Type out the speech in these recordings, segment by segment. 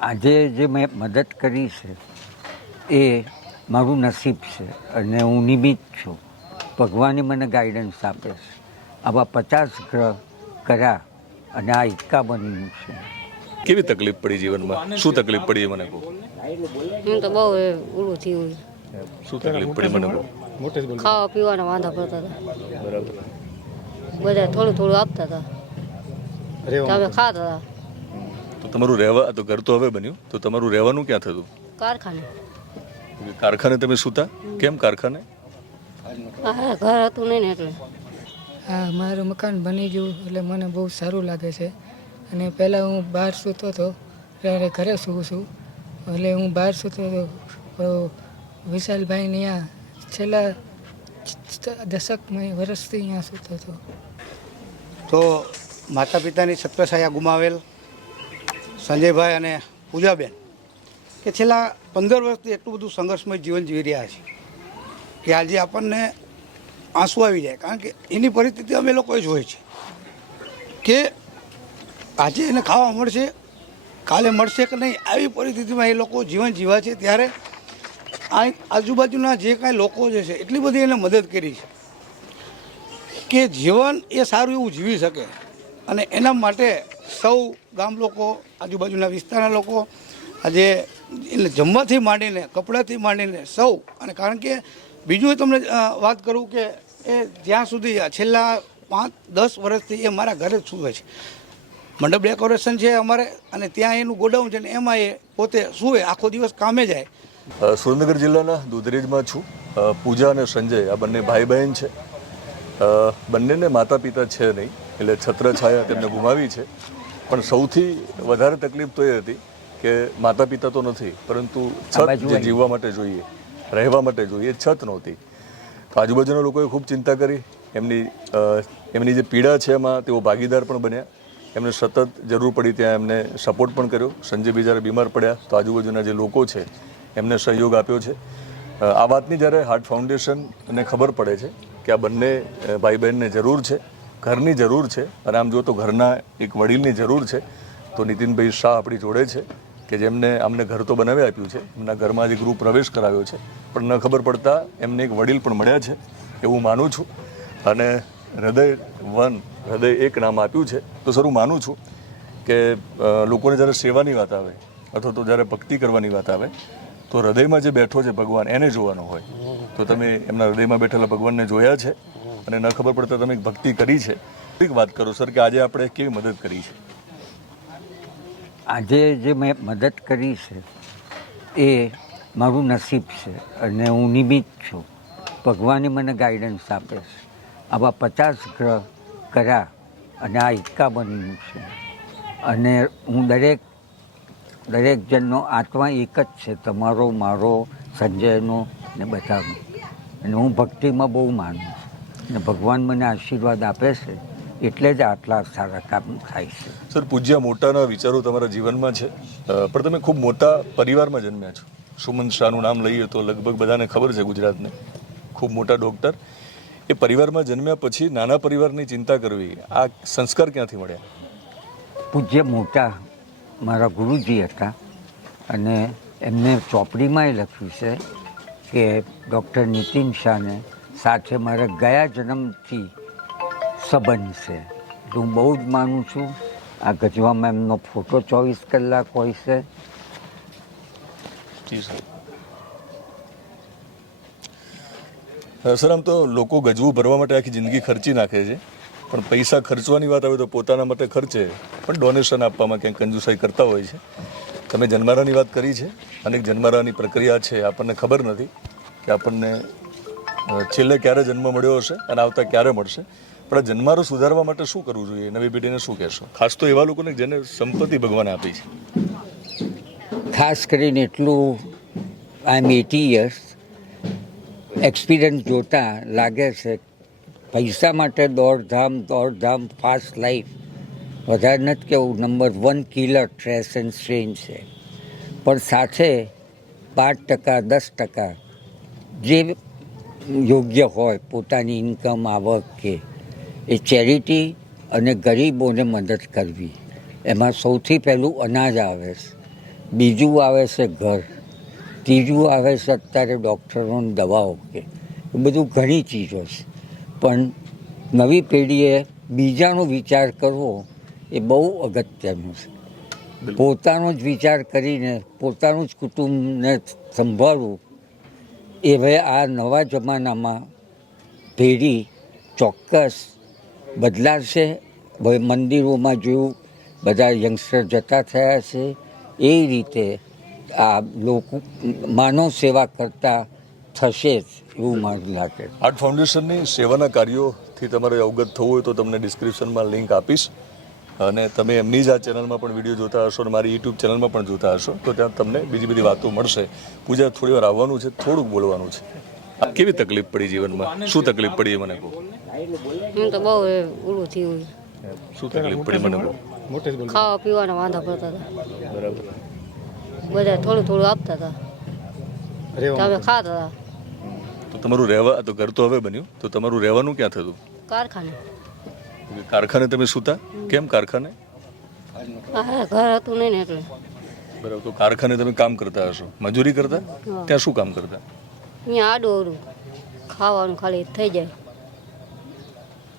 આજે જે મેં મદદ કરી છે એ મારું નસીબ છે અને હું નિમિત્ત છું. ભગવાને મને ગાઈડન્સ આપે છે. આવા 50 ગ્રહ કર્યા અને આ 51 છે. કેવી તકલીફ પડી જીવનમાં? શું તકલીફ પડી મને કહો. હું તો બહુ ઓલું થયું. શું તકલીફ પડી મને કહો. ખાવા પીવાના વાંધા પડતા હતા. બરાબર. બધા થોડું થોડું આપતા હતા, અમે ખાતા હતા. તો તમારું રહેવા તો ઘર તો હવે બન્યું, તો તમારું રહેવાનું ક્યાં થતું? કારખાને. કારખાને તમે સૂતા? કેમ કારખાને? હા, ઘર હતું નહીં ને એટલે. હા, મારું મકાન બની ગયું એટલે મને બહુ સારું લાગે છે. અને પહેલાં હું બહાર સૂતો હતો, ત્યારે ઘરે સૂવું છું. એટલે હું બહાર સૂતો હતો વિશાલભાઈને ત્યાં છેલ્લા દશકમાં વર્ષથી અહીંયા સૂતો હતો. તો માતા પિતાની સત્વછાયા ગુમાવેલ સંજયભાઈ અને પૂજાબેન કે છેલ્લા 15 વર્ષથી એટલું બધું સંઘર્ષમય જીવન જીવી રહ્યા છે કે આજે આપણને આંસુ આવી જાય. કારણ કે એની પરિસ્થિતિ અમે લોકોએ જોઈ છે કે આજે એને ખાવા મળશે, કાલે મળશે કે નહીં, આવી પરિસ્થિતિમાં એ લોકો જીવન જીવ્યા છે. ત્યારે આ આજુબાજુના જે કાંઈ લોકો જે છે એટલી બધી એને મદદ કરી છે કે જીવન એ સારું એવું જીવી શકે. અને એના માટે સૌ ગામ લોકો, આજુબાજુના વિસ્તારના લોકો આજે એને જમવાથી માંડીને, કપડાથી માંડીને સૌ. અને કારણ કે બીજું તમને વાત કરું કે એ જ્યાં સુધી છેલ્લા 5-10 વર્ષથી એ મારા ઘરે જ સૂવે છે. મંડપ ડેકોરેશન છે અમારે, અને ત્યાં એનું ગોડાઉન છે ને એમાં એ પોતે સૂવે, આખો દિવસ કામે જાય. સુરેન્દ્રનગર જિલ્લાના દુધરેજમાં છું. પૂજા અને સંજય આ બંને ભાઈ બહેન છે. બંનેને માતા પિતા છે નહીં, એટલે છત્રછાયા તેમને ગુમાવી છે. પણ સૌથી વધારે તકલીફ તો એ હતી કે માતા પિતા તો નથી, પરંતુ છત જે જીવવા માટે જોઈએ, રહેવા માટે જોઈએ, છત નહોતી. તો આજુબાજુના લોકોએ ખૂબ ચિંતા કરી. એમની જે પીડા છે એમાં તેઓ ભાગીદાર પણ બન્યા. એમને સતત જરૂર પડી ત્યાં એમને સપોર્ટ પણ કર્યો. સંજય બિચારા બીમાર પડ્યા તો આજુબાજુના જે લોકો છે એમને સહયોગ આપ્યો છે. આ વાતની જ્યારે હાર્ટ ફાઉન્ડેશનને ખબર પડે છે કે આ બંને ભાઈ બહેનને જરૂર છે, ઘરની જરૂર છે, અને આમ જો તો ઘરના એક વડીલની જરૂર છે, તો નીતિનભાઈ શાહ આપણી જોડે છે કે જેમને અમને ઘર તો બનાવી આપ્યું છે, એમના ઘરમાં જે ગૃહ પ્રવેશ કરાવ્યો છે, પણ ન ખબર પડતા એમને એક વડીલ પણ મળ્યા છે એવું માનું છું. અને હૃદય એક નામ આપ્યું છે. તો સર હું માનું છું કે લોકોને જ્યારે સેવાની વાત આવે અથવા તો જ્યારે ભક્તિ કરવાની વાત આવે તો હૃદયમાં જે બેઠો છે ભગવાન એને જોવાનો હોય. તો તમે એમના હૃદયમાં બેઠેલા ભગવાનને જોયા છે અને ન ખબર પડતા તમે ભક્તિ કરી છે. એક વાત કરો સર કે આજે આપણે કેવી મદદ કરી છે? આજે જે મેં મદદ કરી છે એ મારું નસીબ છે અને હું નિમિત્ત છું. ભગવાને મને ગાઈડન્સ આપે છે. આવા 50 ગ્રહ કર્યા અને આ 51 છે. અને હું દરેક જણનો આત્મા એક જ છે, તમારો, મારો, સંજયનો ને બધાનો. અને હું ભક્તિમાં બહુ માનું છું અને ભગવાન મને આશીર્વાદ આપે છે, એટલે જ આટલા સારા કામ થાય છે. સર, પૂજ્ય મોટાના વિચારો તમારા જીવનમાં છે, પણ તમે ખૂબ મોટા પરિવારમાં જન્મ્યા છો. સુમન શાહનું નામ લઈએ તો લગભગ બધાને ખબર છે ગુજરાતને, ખૂબ મોટા ડૉક્ટર. એ પરિવારમાં જન્મ્યા પછી નાના પરિવારની ચિંતા કરવી, આ સંસ્કાર ક્યાંથી મળ્યા? પૂજ્ય મોટા મારા ગુરુજી હતા અને એમને ચોપડીમાંય લખ્યું છે કે ડૉક્ટર નીતિન શાહને સાથે મારા ગયા જન્મથી સંબંધ છે. હું બહુ જ માનું છું. આ ગજવામાં એમનો ફોટો 24 કલાક હોય છે. જી સર. સર, આમ તો લોકો ગજવું ભરવા માટે આખી જિંદગી ખર્ચી નાખે છે, પણ પૈસા ખર્ચવાની વાત આવે તો પોતાના માટે ખર્ચે, પણ ડોનેશન આપવામાં ક્યાંક કંજુસાઈ કરતા હોય છે. તમે જન્મારાની વાત કરી છે, અનેક જન્મારાની પ્રક્રિયા છે. આપણને ખબર નથી કે આપણને છેલ્લે ક્યારે જન્મ મળ્યો હશે અને આવતા ક્યારે મળશે. પણ આ જન્મારો સુધારવા માટે શું કરવું જોઈએ? નવી પેઢીને શું કહેશો? ખાસ તો એવા લોકોને જેને સંપત્તિ ભગવાને આપી છે. ખાસ કરીને એટલું, આઈ એમ 80 years, એક્સપિરિયન્સ જોતા લાગે છે પૈસા માટે દોડધામ, ફાસ્ટ લાઈફ વધારે નથી કેવું. Number 1 killer trace and strain છે. પણ સાથે 5%, 10% જે યોગ્ય હોય પોતાની ઇન્કમ, આવક કે એ ચેરિટી અને ગરીબોને મદદ કરવી. એમાં સૌથી પહેલું અનાજ આવે છે. બીજું આવે છે ઘર, ત્રીજું આવે છે અત્યારે ડૉક્ટરોની દવાઓ કે એ બધું ઘણી ચીજો છે. પણ નવી પેઢીએ બીજાનો વિચાર કરવો એ બહુ અગત્યનું છે. પોતાનો જ વિચાર કરીને પોતાનું જ કુટુંબને સંભાળવું એ હવે આ નવા જમાનામાં પેઢી ચોક્કસ બદલાશે. હવે મંદિરોમાં જોયું બધા યંગસ્ટર જતા થયા છે, એ રીતે આ લોકો માનવ સેવા કરતા થશે જ એવું મને લાગે. આર્ટ ફાઉન્ડેશનની સેવાના કાર્યોથી તમારે અવગત થવું હોય તો તમને ડિસ્ક્રિપ્શનમાં લિંક આપીશ, અને તમે એમની જ આ ચેનલમાં પણ વિડીયો જોતા હશો અને મારી યુટ્યુબ ચેનલમાં પણ જોતા હશો, તો ત્યાં તમને બીજી બધી વાતો મળશે. પૂજા, થોડી વાર આવવાનું છે, થોડુંક બોલવાનું છે. આ કેવી તકલીફ પડી જીવનમાં? શું તકલીફ પડી એ મને કહો. હું તો બહુ ઓલું થયું. શું તકલીફ પડી મને કહો. ખાવા પીવાના વાંધા પડતા હતા. બરાબર. બધા થોડું થોડું આપતા હતા, અમે ખાતા હતા. તો તમારું રહેવા, તો ઘર તો હવે બન્યું, તો તમારું રહેવાનું ક્યાં થતું? કારખાને. કારખાને તમે સૂતા? કેમ કારખાને? હા, ઘર હતું નહીં ને એટલે. બરાબર. તો કારખાને તમે કામ કરતા હશો, મજૂરી કરતા? ત્યાં શું કામ કરતા? અહીંયા આડું અવડું ખાવાનું ખાલી થઈ જાય.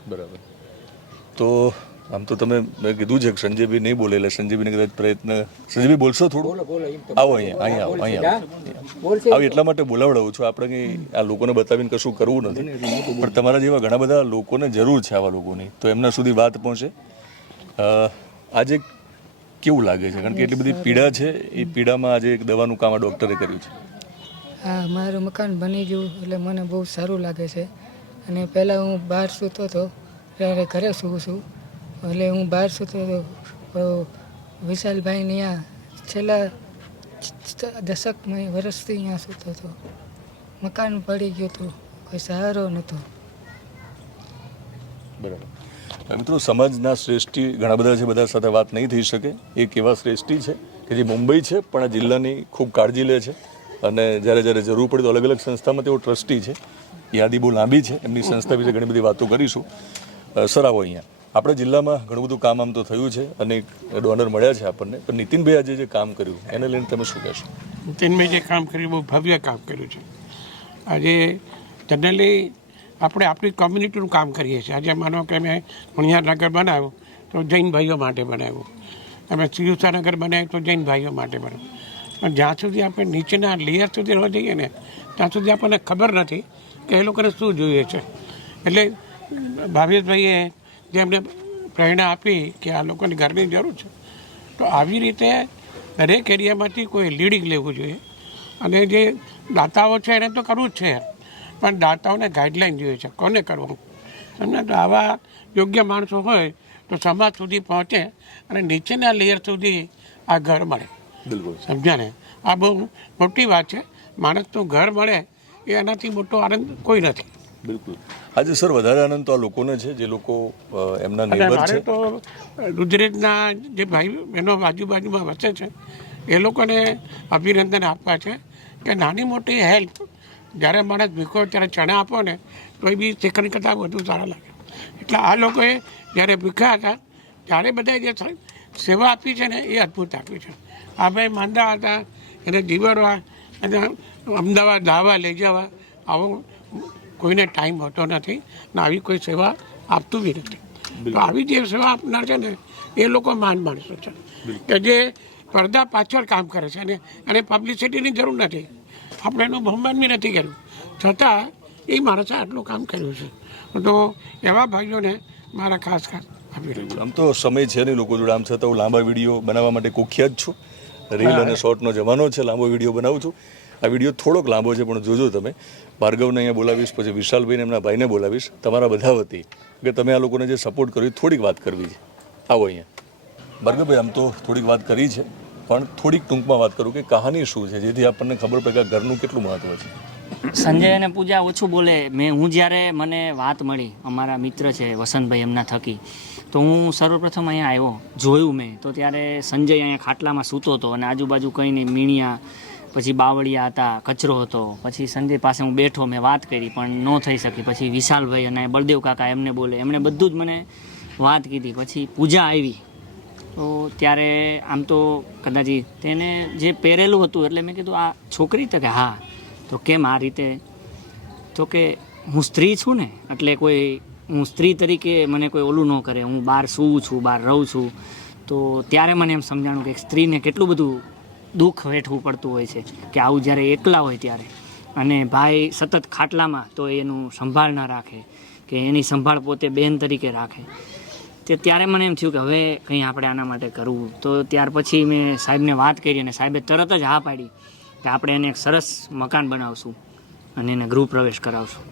બરાબર. તો આમ તો તમે મેં કીધું છે કે સંજયભાઈ નહીં બોલે, એટલે સંજયભાઈને કદાચ પ્રયત્ન. સંજયભાઈ બોલશો થોડું? આવો અહીંયા આવો. આવો એટલા માટે બોલાવડાવું છું. આપણે કંઈ આ લોકોને બતાવીને કશું કરવું નથી, પણ તમારા જેવા ઘણા બધા લોકોને જરૂર છે, આવા લોકોની, તો એમના સુધી વાત પહોંચે. આજે કેવું લાગે છે? કારણ કે એટલી બધી પીડા છે, એ પીડામાં આજે એક દવાનું કામ આ ડૉક્ટરે કર્યું છે. હા, મારું મકાન બની ગયું એટલે મને બહુ સારું લાગે છે. અને પહેલાં હું બહાર સૂતો હતો, ત્યારે ઘરે સૂવું છું. એટલે હું બહાર સૂતો હતો, વિશાલભાઈને અહીંયા છેલ્લા 10 વર્ષથી અહીંયા સૂતો હતો. મકાન પડી ગયું હતું, કોઈ સહારો નહોતો. બરાબર. મિત્રો, સમાજના શ્રેષ્ઠી ઘણા બધા છે, બધા સાથે વાત નહીં થઈ શકે. એક એવા શ્રેષ્ઠી છે કે જે મુંબઈ છે પણ આ જિલ્લાની ખૂબ કાળજી લે છે, અને જ્યારે જ્યારે જરૂર પડે તો અલગ અલગ સંસ્થામાં તેઓ ટ્રસ્ટી છે. યાદી બહુ લાંબી છે, એમની સંસ્થા વિશે ઘણી બધી વાતો કરીશું. સર, આવો અહીંયા. આપણા જિલ્લામાં ઘણું બધું કામ આમ તો થયું છે, અને ડોનર મળ્યા છે આપણને, પણ નીતિનભાઈ આજે જે કામ કર્યું એને લઈને તમે શું કહેશો? નીતિનભાઈ જે કામ કર્યું બહુ ભવ્ય કામ કર્યું છે. આજે જનરલી આપણે આપણી કોમ્યુનિટીનું કામ કરીએ છીએ. આજે માનો કે અમે પુણ્યાનગર બનાવ્યું તો જૈન ભાઈઓ માટે બનાવ્યું, અમે શિવસાનગર બનાવ્યું તો જૈન ભાઈઓ માટે બનાવ્યું. પણ જ્યાં સુધી આપણે નીચેના લેયર સુધી રહેવા જઈએ ને, ત્યાં સુધી આપણને ખબર નથી કે એ લોકોને શું જોઈએ છે. એટલે ભાવેશભાઈએ જે એમને પ્રેરણા આપી કે આ લોકોને ઘરની જરૂર છે, તો આવી રીતે દરેક એરિયામાંથી કોઈ લીડિંગ લેવું જોઈએ. અને જે દાતાઓ છે એને તો કરવું જ છે, પણ દાતાઓને ગાઈડલાઈન જોઈએ છે કોને કરવું. તમને તો આવા યોગ્ય માણસો હોય તો સમાજ સુધી પહોંચે અને નીચેના લેયર સુધી આ ઘર મળે. બિલકુલ સમજ્યા ને? આ બહુ મોટી વાત છે. માણસનું ઘર મળે એ એનાથી મોટો આનંદ કોઈ નથી. બિલકુલ. આજે સર વધારે આનંદ તો આ લોકોને છે, જે લોકો એમના અને નેબર મારે છે. તો રુદ્રેજના જે ભાઈ બહેનો આજુબાજુમાં વસે છે એ લોકોને અભિનંદન આપવા છે કે નાની મોટી હેલ્પ જ્યારે માણસ ભીખો ત્યારે ચણા આપો ને તો એ બી સેકન્ડ કરતાં વધુ સારા લાગે. એટલે આ લોકોએ જ્યારે ભીખ્યા હતા ત્યારે બધાએ જે સેવા આપી છે ને એ અદ્ભુત આપી છે. આ ભાઈ માંદા હતા, એને જીવડવા અને અમદાવાદ લાવવા લઈ જવા આવો કોઈને ટાઈમ હોતો નથી ને આવી કોઈ સેવા આપતું બી નથી. તો આવી જે સેવા આપનાર છે ને એ લોકો માણસો છે કે જે પડદા પાછળ કામ કરે છે, અને પબ્લિસિટીની જરૂર નથી. આપણે એનું બહુમાન બી નથી કર્યું, છતાં એ માણસે આટલું કામ કર્યું છે. તો એવા ભાઈઓને મારા ખાસ આપી રહ્યું. આમ તો સમય છે નહીં લોકો જોડે, આમ છતાં હું લાંબા વિડીયો બનાવવા માટે કુખ્યાત છું. રીલ અને શોર્ટનો જમાનો છે, લાંબો વિડીયો બનાવું છું. આ વિડીયો થોડોક લાંબો છે પણ જોજો તમે. ભાર્ગવને અહીંયા બોલાવીશ, પછી વિશાલભાઈને એમના ભાઈને બોલાવીશ, તમારા બધા વતી કે તમે આ લોકોને જે સપોર્ટ કર્યો થોડીક વાત કરવી છે. આવો અહીંયા. ભાર્ગવભાઈ, આમ તો થોડીક વાત કરી છે, પણ થોડીક ટૂંકમાં વાત કરું કે કહાની શું છે, જેથી આપણને ખબર પડે કે ઘરનું કેટલું મહત્વ છે. સંજય અને પૂજા ઓછું બોલે. હું જ્યારે મને વાત મળી, અમારા મિત્ર છે વસંતભાઈ એમના થકી, તો હું સર્વપ્રથમ અહીંયા આવ્યો, જોયું મેં તો ત્યારે સંજય અહીંયા ખાટલામાં સૂતો હતો અને આજુબાજુ કંઈ નહીં, મીણિયા પછી બાવળિયા હતા, કચરો હતો. પછી સંજય પાસે હું બેઠો, મેં વાત કરી પણ ન થઈ શકી. પછી વિશાલભાઈ અને બળદેવ કાકા એમને બોલે, એમણે બધું જ મને વાત કીધી. પછી પૂજા આવી, તો ત્યારે આમ તો કદાચ તેને જે પહેરેલું હતું એટલે મેં કીધું આ છોકરી તો કે હા. તો કેમ આ રીતે? તો કે હું સ્ત્રી છું ને, એટલે કોઈ હું સ્ત્રી તરીકે મને કોઈ ઓલું ન કરે, હું બહાર સૂવું છું, બહાર રહું છું. તો ત્યારે મને એમ સમજાણું કે એક સ્ત્રીને કેટલું બધું દુઃખ વેઠવું પડતું હોય છે કે આવું જ્યારે એકલા હોય ત્યારે. અને ભાઈ સતત ખાટલામાં તો એનું સંભાળ ના રાખે કે એની સંભાળ પોતે બેન તરીકે રાખે. ત્યારે મને એમ થયું કે હવે કંઈ આપણે આના માટે કરવું. તો ત્યાર પછી મેં સાહેબને વાત કરી અને સાહેબે તરત જ હા પાડી કે આપણે એને એક સરસ મકાન બનાવશું અને એને ગૃહ પ્રવેશ કરાવશું.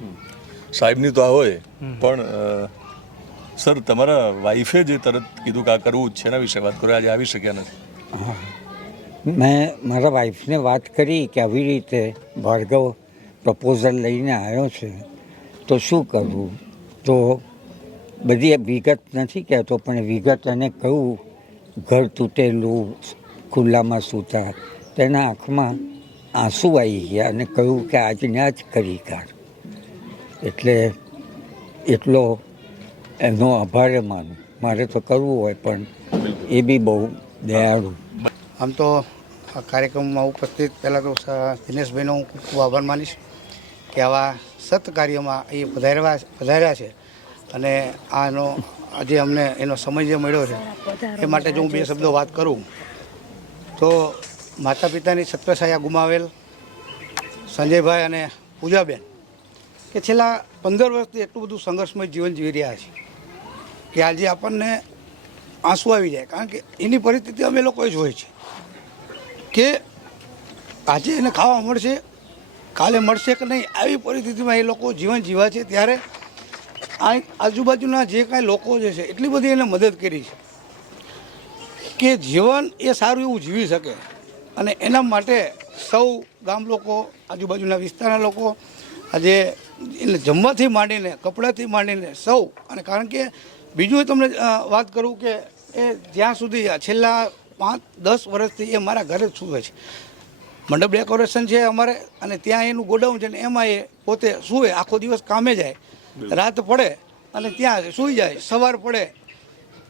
સાહેબની તો આ હોય, પણ સર તમારા વાઈફે જે તરત કીધું કે આ કરવું જ છે એના વિશે વાત કરો, આજે આવી શક્યા નથી. મેં મારા વાઈફને વાત કરી કે આવી રીતે ભાર્ગવ પ્રપોઝલ લઈને આવ્યો છે તો શું કરવું. તો બધી વિગત નથી કહેતો, પણ વિગત એને કહું ઘર તૂટેલું, ખુલ્લામાં સૂતા, તેના આંખમાં આંસુ આવી ગયા અને કહ્યું કે આજને જ કરી કાઢ. એટલે એટલો એનો આભાર માનું. મારે તો કરવું હોય પણ એ બી બહુ દયાળુ. આમ તો આ કાર્યક્રમમાં ઉપસ્થિત પહેલાં તો દિનેશભાઈનો હું ખૂબ ખૂબ આભાર માનીશ કે આવા સત કાર્યમાં એ પધાર્યા છે અને આનો આજે અમને એનો સમય જે મળ્યો છે એ માટે જો હું બે શબ્દો વાત કરું તો માતા પિતાની છત્રછાયા ગુમાવેલ સંજયભાઈ અને પૂજાબેન કે છેલ્લા 15 વર્ષથી એટલું બધું સંઘર્ષમય જીવન જીવી રહ્યા છે કે આજે આપણને આંસુ આવી જાય, કારણ કે એની પરિસ્થિતિ અમે લોકોએ જોઈ છે કે આજે એને ખાવા મળશે, કાલે મળશે કે નહીં, આવી પરિસ્થિતિમાં એ લોકો જીવન જીવા છે. ત્યારે આ આજુબાજુના જે કાંઈ લોકો જે છે એટલી બધી એને મદદ કરી છે કે જીવન એ સારું એવું જીવી શકે. અને એના માટે સૌ ગામ લોકો, આજુબાજુના વિસ્તારના લોકો આજે એને જમવાથી માંડીને, કપડાથી માંડીને સૌ. અને કારણ કે બીજું તમને વાત કરું કે એ જ્યાં સુધી છેલ્લા 5-10 વર્ષથી એ મારા ઘરે જ સૂવે છે. મંડપ ડેકોરેશન છે અમારે અને ત્યાં એનું ગોડાઉન છે ને એમાં એ પોતે સૂવે. આખો દિવસ કામે જાય, રાત પડે અને ત્યાં સૂઈ જાય, સવાર પડે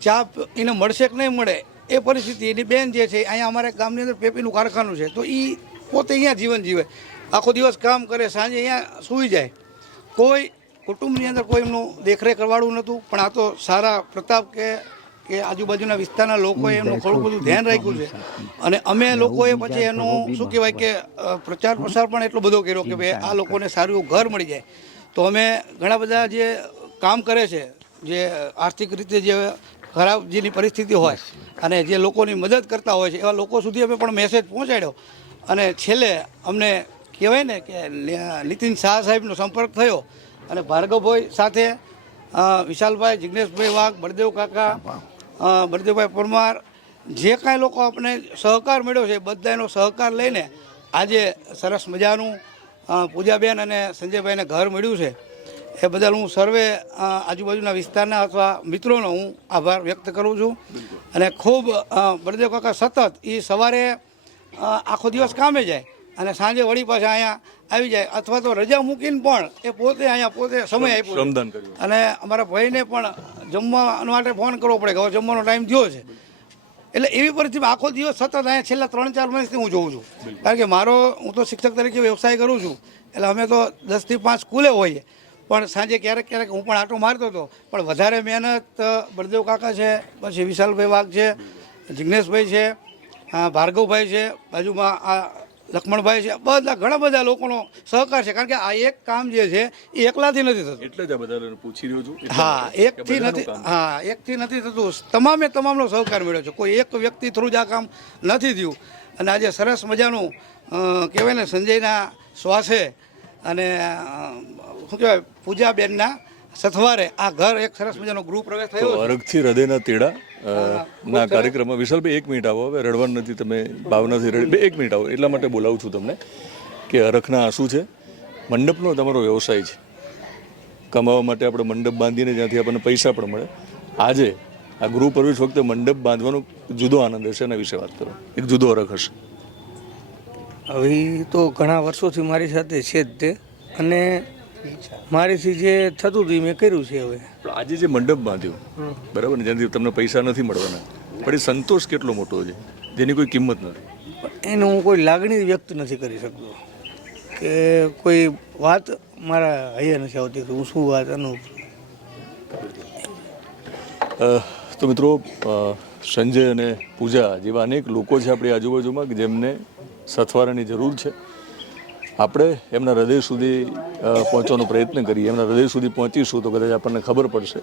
ચા એને મળશે કે નહીં મળે એ પરિસ્થિતિ. એની બેન જે છે અહીંયા અમારા ગામની અંદર પેપીનું કારખાનું છે તો એ પોતે અહીંયા જીવન જીવે, આખો દિવસ કામ કરે, સાંજે અહીંયા સૂઈ જાય. કોઈ કુટુંબની અંદર કોઈ એમનું દેખરેખ કરવાળું નહોતું. પણ આ તો સારા પ્રતાપ કે આજુબાજુના વિસ્તારના લોકોએ એમનું થોડું બધું ધ્યાન રાખ્યું છે. અને અમે લોકોએ પછી એનું શું કહેવાય કે પ્રચાર પ્રસાર પણ એટલો બધો કર્યો કે ભાઈ આ લોકોને સારું એવું ઘર મળી જાય. તો અમે ઘણા બધા જે કામ કરે છે, જે આર્થિક રીતે જે ખરાબ જેની પરિસ્થિતિ હોય અને જે લોકોની મદદ કરતા હોય છે એવા લોકો સુધી અમે પણ મેસેજ પહોંચાડ્યો. અને છેલ્લે અમને કહેવાય ને કે નીતિન શાહ સાહેબનો સંપર્ક થયો અને ભાર્ગવભાઈ સાથે વિશાલભાઈ, જિગ્નેશભાઈ વાઘ, બળદેવ કાકા, બળદેવભાઈ પરમાર, જે કાંઈ લોકો આપણે સહકાર મળ્યો છે બધા એનો સહકાર લઈને આજે સરસ મજાનું પૂજાબેન અને સંજયભાઈને ઘર મળ્યું છે. એ બદલ હું સર્વે આજુબાજુના વિસ્તારના અથવા મિત્રોનો હું આભાર વ્યક્ત કરું છું. અને ખૂબ બળદેવ કાકા સતત એ સવારે આખો દિવસ કામે જાય અને સાંજે વળી પાછા અહીંયા આવી જાય, અથવા તો રજા મૂકીને પણ એ પોતે અહીંયા પોતે સમય આપ્યો અને અમારા ભાઈને પણ જમવા માટે ફોન કરવો પડે કે હવે જમવાનો ટાઈમ થયો છે. એટલે એવી પરિસ્થિતિમાં આખો દિવસ સતત અહીંયા છેલ્લા 3-4 વર્ષથી હું જોઉં છું. કારણ કે હું તો શિક્ષક તરીકે વ્યવસાય કરું છું એટલે અમે તો 10 થી 5 સ્કૂલે હોઈએ, પણ સાંજે ક્યારેક ક્યારેક હું પણ આંટો મારતો હતો. પણ વધારે મહેનત બળદેવ કાકા છે, પછી વિશાલભાઈ વાઘ છે, જિગ્નેશભાઈ છે, ભાર્ગવભાઈ છે, બાજુમાં આ લક્ષ્મણભાઈ છે, બધા ઘણા બધા લોકોનો સહકાર છે. કારણ કે આ એક કામ જે છે એ એકલાથી નથી થતું. એટલે જ આ બધાને પૂછી રહ્યો છું. એકથી નથી થતું. તમામનો સહકાર મળ્યો છે. કોઈ એક વ્યક્તિ થ્રુ જ આ કામ નથી થયું. અને આજે સરસ મજાનું કહેવાય ને સંજયના શ્વાસે અને શું કહેવાય પૂજાબેનના સથવારે આ ઘર એક સરસ મજાનો ગૃહ પ્રવેશ થયો. અરગથી હૃદયના તેડા ના કાર્યક્રમમાં વિશાલભાઈ 1 મિનિટ આવો. હવે રડવાનું નથી, તમે ભાવનાથી રડી 1 મિનિટ આવો. એટલા માટે બોલાવું છું તમને કે અરખના આંસુ છે. મંડપનો તમારો વ્યવસાય છે, કમાવા માટે આપણે મંડપ બાંધીને જ્યાંથી આપણને પૈસા પણ મળે. આજે આ ગૃહ પ્રવેશ વખતે મંડપ બાંધવાનો જુદો આનંદ હશે, એના વિશે વાત કરો. એક જુદો અરખ હશે. હવે તો ઘણા વર્ષોથી મારી સાથે છે જ તે, અને મારીથી જે થતું હતું મેં કર્યું છે. હવે આજે જે મંડપ બાંધ્યું બરાબર ને, જ્યાંથી તમને પૈસા નથી મળવાના, પણ એ સંતોષ કેટલો મોટો છે જેની કોઈ કિંમત નથી. પણ એનું હું કોઈ લાગણી વ્યક્ત નથી કરી શકતો કે કોઈ વાત મારા હૈયા નથી આવતી કે હું શું વાત અનુભવ. તો મિત્રો સંજય અને પૂજા જેવા અનેક લોકો છે આપણી આજુબાજુમાં કે જેમને સથવારાની જરૂર છે. આપણે એમના હૃદય સુધી પહોંચવાનો પ્રયત્ન કરીએ, એમના હૃદય સુધી પહોંચીશું તો કદાચ આપણને ખબર પડશે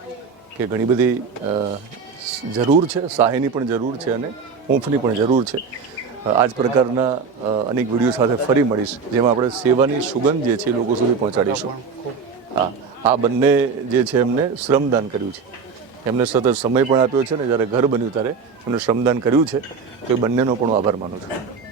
કે ઘણી બધી જરૂર છે, સહાયની પણ જરૂર છે અને હૂંફની પણ જરૂર છે. આ જ પ્રકારના અનેક વિડીયો સાથે ફરી મળીશ, જેમાં આપણે સેવાની સુગંધ જે છે એ લોકો સુધી પહોંચાડીશું. હા, આ બંને જે છે એમને શ્રમદાન કર્યું છે, એમને સતત સમય પણ આપ્યો છે ને જ્યારે ઘર બન્યું ત્યારે એમને શ્રમદાન કર્યું છે, તો એ બંનેનો પણ આભાર માનું છું.